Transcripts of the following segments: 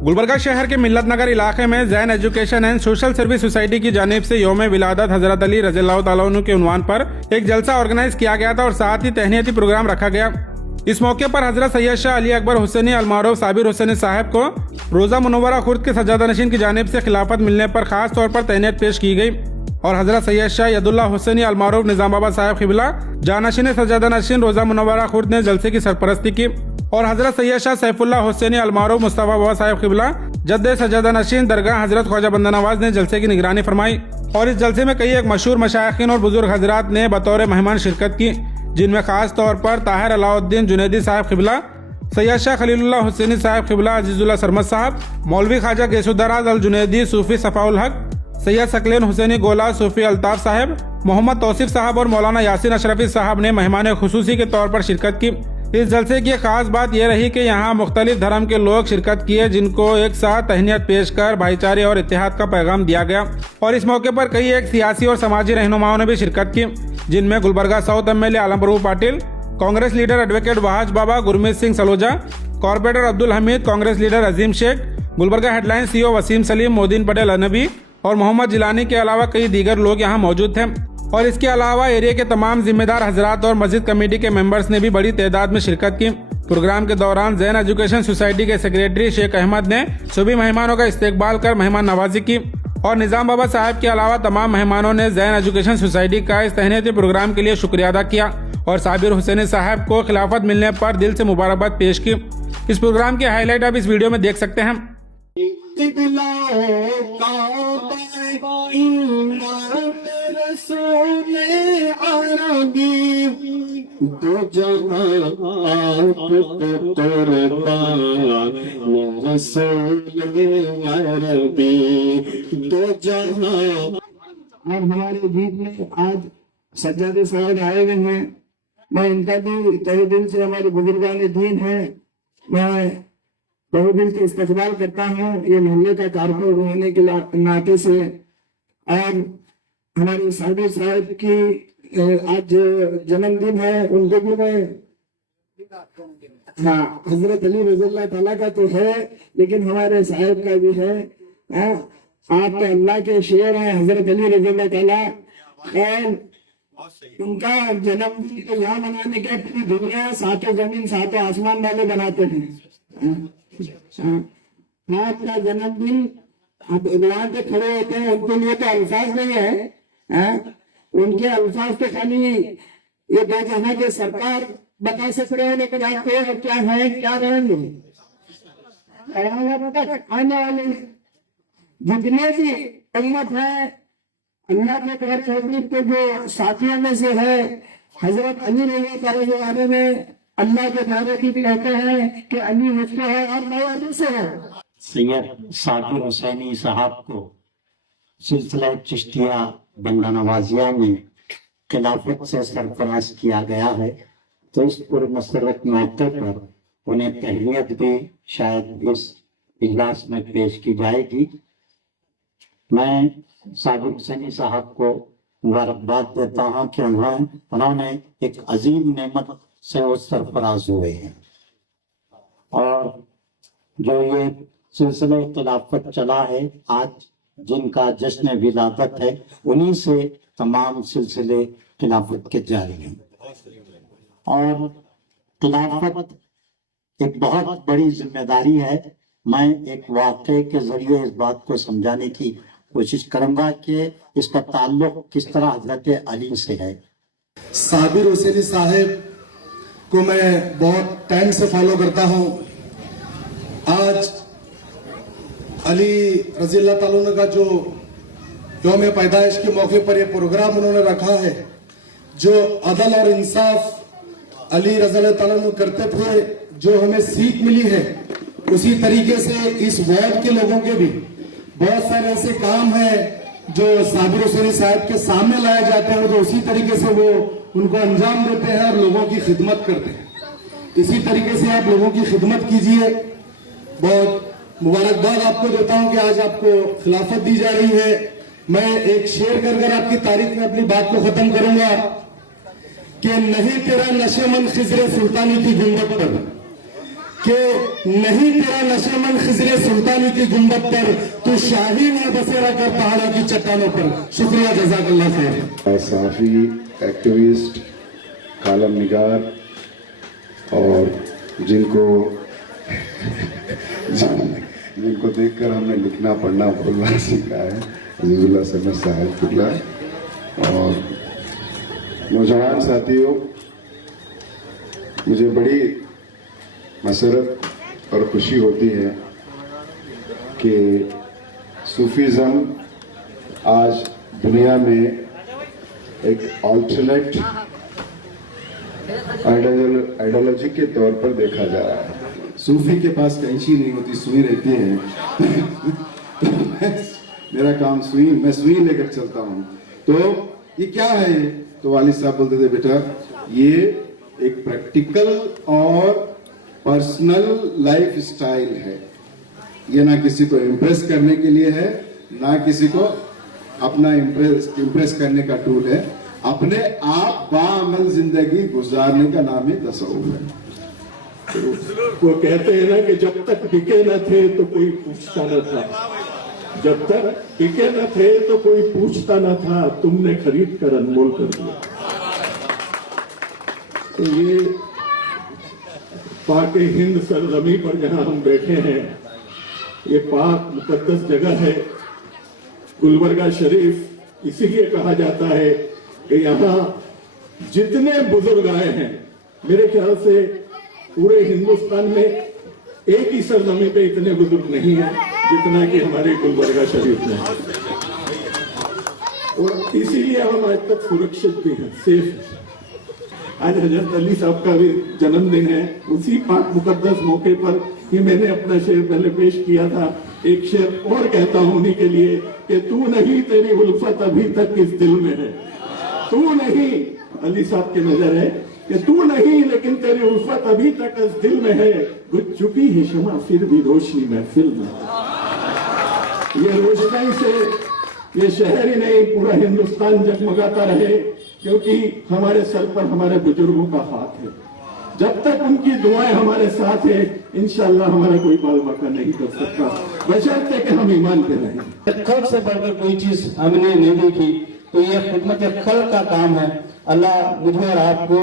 गुलबर्गा शहर के मिल्लत नगर इलाके में Jain education and social service society की जानिब से यौम विलादत हजरत अली रज़ियल्लाहु तआला अन्हु के उन्वान पर एक जलसा ऑर्गेनाइज किया गया था और साथ ही तहनीती प्रोग्राम रखा गया। इस मौके पर हजरत सैयद शाह अली अकबर हुसैनी अलमारूफ साबिर हुसैनी साहब को रोजा मुनव्वरा खुर्द के सज्जादा नशीन की जानिब से खिलाफत मिलने पर खास तौर पर तहनीत पेश की गई और हजरत सैयद शाह यदुल्ला हुसैनी अलमारूफ निजामाबाद साहब क़िबला जानशीन सज्जादा नशीन रोजा मुनव्वरा खुर्द ने जलसे की सरपरस्ती की और हजरत सैयद शाह सैफुल्ला हुसैनी अलमारूफ मुस्तफा बाबा साहब क़िबला जद्द सज्जादा नशीन दरगाह हजरत ख्वाजा बंदा नवाज ने जलसे की निगरानी फरमाई और इस जलसे में कई एक मशहूर मशाइखीन और बुजुर्ग हजरात ने बतौर मेहमान शिरकत की, जिनमें खास तौर पर ताहिर अलाउद्दीन जुनैदी साहब क़िबला, सैयद शाह खलीलुल्लाह हुसैनी साहब क़िबला अजीजुल्लाह सरमद साहब, मौलवी ख्वाजा गैसुद्दराज अल जुनैदी सूफी सफ़ाउल हक, सैयद सकलेन हुसैनी गोला सूफी अल्ताफ साहब, मोहम्मद तौसीफ साहब और मौलाना यासीन अशरफी साहब ने मेहमान खुसूसी के तौर पर शिरकत की। इस जलसे की खास बात यह रही कि यहाँ मुख्तलिफ धर्म के लोग शिरकत किए, जिनको एक साथ तहनीत पेश कर भाईचारे और इत्तेहाद का पैगाम दिया गया और इस मौके पर कई एक सियासी और समाजी रहनुमाओं ने भी शिरकत की, जिनमें गुलबर्गा साउथ एमएलए आलम प्रभु पाटिल, कांग्रेस लीडर एडवोकेट वहाज बाबा, गुरमीत सिंह सलोजा, कॉर्पोरेटर अब्दुल हमीद, कांग्रेस लीडर अजीम शेख, गुलबर्गा हेडलाइन सीओ वसीम सलीम, मोदीन पटेल अनबी और मोहम्मद जिलानी के अलावा कई दीगर लोग यहाँ मौजूद थे और इसके अलावा एरिया के तमाम जिम्मेदार हजरात और मस्जिद कमेटी के मेंबर्स ने भी बड़ी तादाद में शिरकत की। प्रोग्राम के दौरान जैन एजुकेशन सोसाइटी के सेक्रेटरी शेख अहमद ने सभी मेहमानों का इस्तकबाल कर मेहमान नवाजी की और निजाम बाबा साहब के अलावा तमाम मेहमानों ने जैन एजुकेशन सोसाइटी का इस तहनीती प्रोग्राम के लिए शुक्रिया अदा किया और साबिर हुसैनी साहब को खिलाफत मिलने पर दिल से मुबारकबाद पेश की। इस प्रोग्राम की हाईलाइट आप इस वीडियो में देख सकते हैं। दो जहां और हमारे गीत में आज सज्जादे साहब आए हुए हैं। मैं इनका भी तहे दिल से, हमारे बुजुर्गान दीन है, मैं तहे दिल से इस्तकबाल करता हूँ ये मोहल्ले का कारकुन होने के नाते से। और हमारे साबिर साहब की आज जन्मदिन है, उनको भी मैं हजरत अली रज़ियल्लाहु तआला का तो है, लेकिन हमारे साहब का भी है। आप तो अल्लाह के शेर हैं हजरत अली रज़ियल्लाहु तआला, और उनका जन्मदिन तो यहाँ मनाने के पूरी दुनिया सातों जमीन सातों आसमान वाले बनाते हैं। आपका जन्मदिन आप वहां पे खड़े होते हैं, उनके लिए तो अल्फाज नहीं है, उनके अल्फाज तो खाली ये दो जहां के सरकार बता सकते हैं, लेकिन आपको क्या है क्या रहेंगे आने वाले जितने भी उम्मत है अल्लाह के प्यारे हबीब के जो साथियों में से है, हजरत अली रज़ी के बारे में अल्लाह के प्यारे भी कहते हैं कि अली मुझसे है और मैं अली से है। सैयद साबिर हुसैनी साहब को सिलसिला चिश्तिया बंदा नवाजिया में खिलाफत से सरफराज किया गया है, तो इस पूरे मसरत मौके पर उन्हें तहनीत भी शायद इस इजलास में पेश की जाएगी। मैं साबिर हुसैनी साहब को मुबारकबाद देता हूँ कि उन्होंने एक अजीम नेमत से वो सरफराज हुए हैं और जो ये सिलसिला खिलाफत चला है, आज जिनका जश्न विलादत है, उन्हीं से तमाम सिलसिले खिलाफत के जारी हैं। और खिलाफत एक बहुत बड़ी जिम्मेदारी है। मैं एक वाक़े के जरिए इस बात को समझाने की कोशिश करूंगा कि इसका ताल्लुक किस तरह हजरत अली से है। साबिर हुसैनी साहब को मैं बहुत टाइम से फॉलो करता हूँ। आज अली रज़ियल्लाहु तआला का जो यौम पैदाइश के मौके पर ये प्रोग्राम उन्होंने रखा है, जो अदल और इंसाफ अली रज़ियल्लाहु तआला करते थे, जो हमें सीख मिली है, उसी तरीके से इस वार्ड के लोगों के भी बहुत सारे ऐसे काम हैं जो साबिर हुसैनी साहब के सामने लाए जाते हैं, तो उसी तरीके से वो उनको अंजाम देते हैं और लोगों की खिदमत करते हैं। इसी तरीके से आप लोगों की खिदमत कीजिए। बहुत मुबारकबाद आपको देता हूं कि आज आपको खिलाफत दी जा रही है। मैं एक शेर कर आपकी तारीफ में अपनी बात को खत्म करूंगा कि नहीं तेरा नशेमंद खिजरे सुल्तानी की गुंबद पर کہ نہیں تیرا نشیمن خضر سلطانی کی گنبد پر، تو شاہی میں بسیرا کر پہاڑوں کی چٹانوں پر۔ شکریہ، جزاک اللہ خیر۔ صحافی، ایکٹیوسٹ، کالم نگار اور جن کو دیکھ کر ہم نے لکھنا پڑھنا بولنا سیکھا ہے، عزیز اللہ سمر صاحب قبلہ اور نوجوان ساتھیوں، مجھے بڑی مسرت اور خوشی ہوتی ہے کہ صوفیزم آج دنیا میں ایک آلٹرنیٹ آئیڈیالوجی کے طور پر دیکھا جا رہا ہے۔ صوفی کے پاس کینچی نہیں ہوتی، سوئی رہتی ہے۔ میرا کام سوئی، میں سوئی لے کر چلتا ہوں۔ تو یہ کیا ہے؟ تو والد صاحب بولتے تھے بیٹا یہ ایک پریکٹیکل اور پرسنل لائف اسٹائل ہے، یہ نہ کسی کو امپریس کرنے کے لیے ہے، نہ کسی کو اپنا امپریس کرنے کا ٹول ہے، اپنے آپ باعمل زندگی گزارنے کا نام ہی تصوف ہے۔ وہ کہتے ہیں نا کہ جب تک بکے نہ تھے تو کوئی پوچھتا نہ تھا، جب تک بکے نہ تھے تو کوئی پوچھتا نہ تھا، تم نے خرید کر انمول کر دیا۔ تو یہ پاک ہند سرزمین پر جہاں ہم بیٹھے ہیں، یہ پاک مقدس جگہ ہے گلبرگہ شریف، اسی لیے کہا جاتا ہے کہ یہاں جتنے بزرگ آئے ہیں، میرے خیال سے پورے ہندوستان میں ایک ہی سرزمین پہ اتنے بزرگ نہیں ہیں جتنا کہ ہمارے گلبرگہ شریف میں، اور اسی لیے ہم آج تک سرکشت بھی ہیں، سیف ہیں۔ آج حضرت علی صاحب کا بھی جنم دن ہے، اسی پاک مقدس موقع پر ہی میں نے اپنا شعر پہلے پیش کیا تھا۔ ایک شعر اور کہتا ہوں انہی کے لیے کہ تو نہیں تیری الفت ابھی تک اس دل میں ہے، تو نہیں، علی صاحب کی نظر ہے کہ تو نہیں لیکن تیری الفت ابھی تک اس دل میں ہے، بجھ چکی ہے شمع پھر بھی روشنی محفل میں۔ یہ روشنی سے یہ شہر ہی نہیں پورا ہندوستان جگمگاتا رہے، کیونکہ ہمارے سر پر ہمارے بزرگوں کا ہاتھ ہے، جب تک ان کی دعائیں ہمارے ساتھ ہیں انشاءاللہ ہمارا کوئی بال باقا نہیں کر سکتا، بشرطے کہ ہم ایمان پہ رہیں۔ خلق سے بڑھ کر کوئی چیز ہم نے نہیں دیکھی، تو یہ خدمت خلق کا کام ہے۔ اللہ مجھے اور آپ کو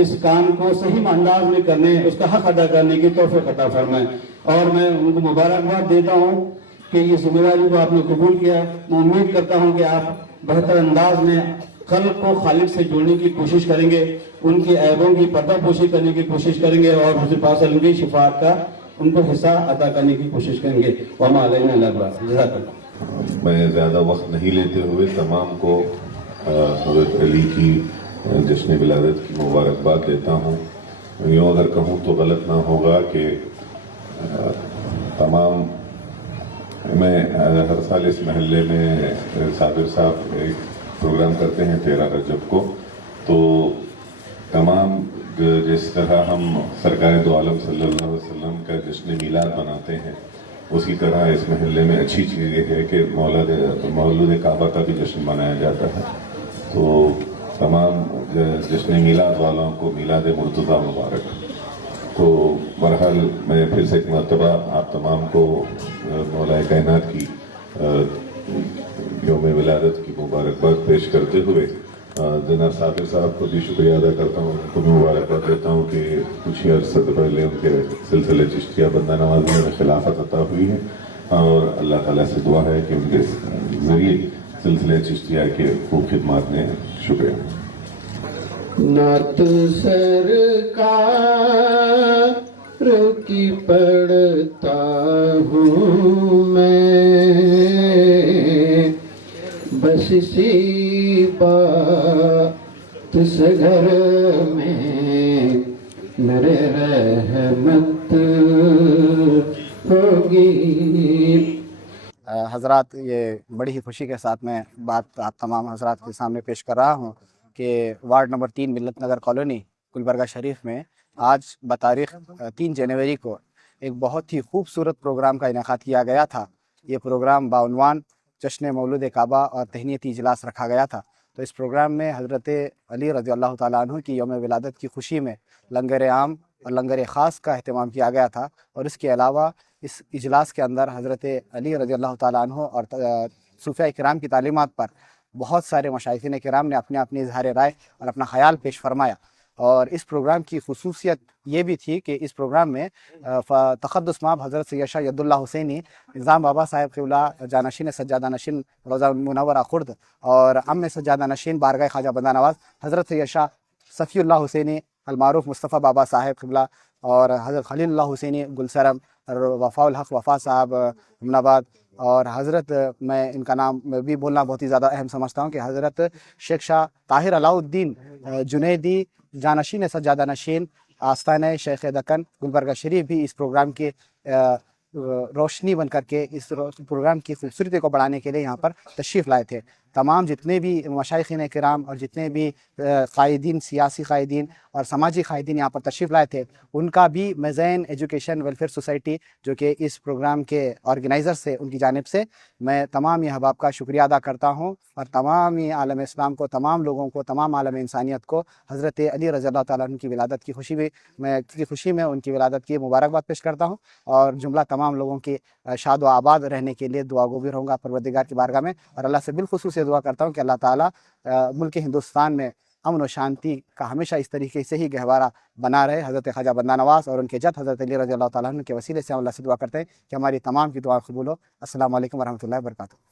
اس کام کو صحیح انداز میں کرنے، اس کا حق ادا کرنے کی توفیق عطا فرمائے، اور میں ان کو مبارکباد دیتا ہوں کہ یہ ذمہ داری کو آپ نے قبول کیا۔ میں امید کرتا ہوں کہ آپ بہتر انداز میں خلق کو خالق سے جوڑنے کی کوشش کریں گے، ان کی عیبوں کی پردہ پوشی کرنے کی کوشش کریں گے، اور حضور پاک صلی اللہ علیہ وسلم کی شفاعت کا ان کو حصہ عطا کرنے کی کوشش کریں گے۔ وما علینا الا البلاغ۔ جزاک اللہ۔ میں زیادہ وقت نہیں لیتے ہوئے تمام کو حضرت علی کی جشن ولادت کی مبارکباد دیتا ہوں۔ یوں اگر کہوں تو غلط نہ ہوگا کہ تمام میں ہر سال اس محلے میں صابر صاحب ایک پروگرام کرتے ہیں 13 رجب کو، تو تمام جس طرح ہم سرکار دو عالم صلی اللہ علیہ وسلم کا جشن میلاد مناتے ہیں، اسی طرح اس محلے میں اچھی چیز یہ ہے کہ مولود کعبہ کا بھی جشن منایا جاتا ہے۔ تو تمام جشن میلاد والوں کو میلاد مرتضیٰ مبارک۔ تو بہرحال میں پھر سے ایک مرتبہ آپ تمام کو مولا کائنات کی یوم ولادت کی مبارکباد پیش کرتے ہوئے جناب صابر صاحب کو بھی شکریہ ادا کرتا ہوں، ان کو بھی مبارکباد دیتا ہوں کہ کچھ ہی عرصے پہلے ان کے سلسلے چشتیہ بندہ نوازی میں خلافت عطا ہوئی ہے، اور اللہ تعالیٰ سے دعا ہے کہ ان کے ذریعے سلسلے چشتیہ کے خوب خدمات نے۔ شکریہ۔ نعت سرکار کی پڑھتا ہوں میں، بس اسی بات سے گھر میں میرے رحمت ہوگی۔ حضرات، یہ بڑی ہی خوشی کے ساتھ میں بات آپ تمام حضرات کے سامنے پیش کر رہا ہوں کہ وارڈ نمبر 3 ملت نگر کالونی گلبرگہ شریف میں آج بتاریخ 3 جنوری کو ایک بہت ہی خوبصورت پروگرام کا انعقاد کیا گیا تھا۔ یہ پروگرام بعنوان جشن مولود کعبہ اور تہنیتی اجلاس رکھا گیا تھا۔ تو اس پروگرام میں حضرت علی رضی اللہ تعالیٰ عنہ کی یوم ولادت کی خوشی میں لنگر عام और लंगर ख़ास का अहतमाम किया गया था। और इसके अलावा इस इजलास के अंदर हज़रत अली रज़ी अल्लाह ताला अन्हु और सूफ़िया किराम की तालीमात पर बहुत सारे मशाइखीन किराम ने अपने अपने इज़हार राय और अपना ख़याल पेश फरमाया। और इस प्रोग्राम की खुसूसियत ये भी थी कि इस प्रोग्राम में तक़द्दुस माब हज़रत सैयद शाह यद्दुल्लाह हुसैनी निज़ाम बाबा साहिब क़िबला जानशीन सज्जादा नशीन रोज़ा मुनव्वरा खुर्द और अम्म सज्जादा नशीन बारगाह ख्वाजा बंदा नवाज़ हज़रत सैयद शाह सफ़ीउल्लाह हुसैनी अलमारूफ मुस्तफ़ा बाबा साहिब क़िबला और हज़रत खलीलुल्लाह हुसैनी गुलसरम वफ़ाउल हक़ वफ़ा साहब अमनाबाद और हज़रत मैं इनका नाम भी बोलना बहुत ही ज़्यादा अहम समझता हूँ कि हज़रत शेख शाह ताहिर अलाउद्दीन जुनैदी जानशीन सज्जादा नशीन आस्ताने शेख दक्कन गुलबर्गा शरीफ भी इस प्रोग्राम के रोशनी बन करके इस प्रोग्राम की खूबसूरती को बढ़ाने के लिए यहाँ पर तशरीफ़ लाए थे। तमाम जितने भी मशाइखीन किराम और जितने भी क़ायदीन सियासी क़ायदीन और समाजी क़ायदीन यहाँ पर तशरीफ़ लाए थे उनका भी ज़ैन एजुकेशन वेलफेयर सोसाइटी जो कि इस प्रोग्राम के ऑर्गेनाइज़र्स थे उनकी जानिब से मैं तमाम ये अहबाब का शुक्रिया अदा करता हूँ और तमाम ही आलम इस्लाम को तमाम लोगों को तमाम आलम इंसानियत को हज़रत अली रज़ी अल्लाह ताला अन्हु की विलादत की खुशी में उनकी विलादत की मुबारकबाद पेश करता हूँ और जुमला तमाम लोगों की शाद व आबाद रहने के लिए दुआ गो भी रहूँगा परवरदिगार की बारगाह में। और अल्लाह से बिलखुसूस दुआ करता हूँ कि अल्लाह ताला मुल्क हिंदुस्तान में अमन व शांति का हमेशा इस तरीके से ही गहवारा बना रहे। हज़रत ख्वाजा बंदा नवाज़ और उनके जद हज़रत अली रज़ी अल्लाह ताला अन्हु के वसीले से हम अल्लाह से दुआ करते हैं कि हमारी तमाम की दुआ कबूल हो। अस्सलामु अलैकुम वरहमतुल्लाहि वबरकातुहू।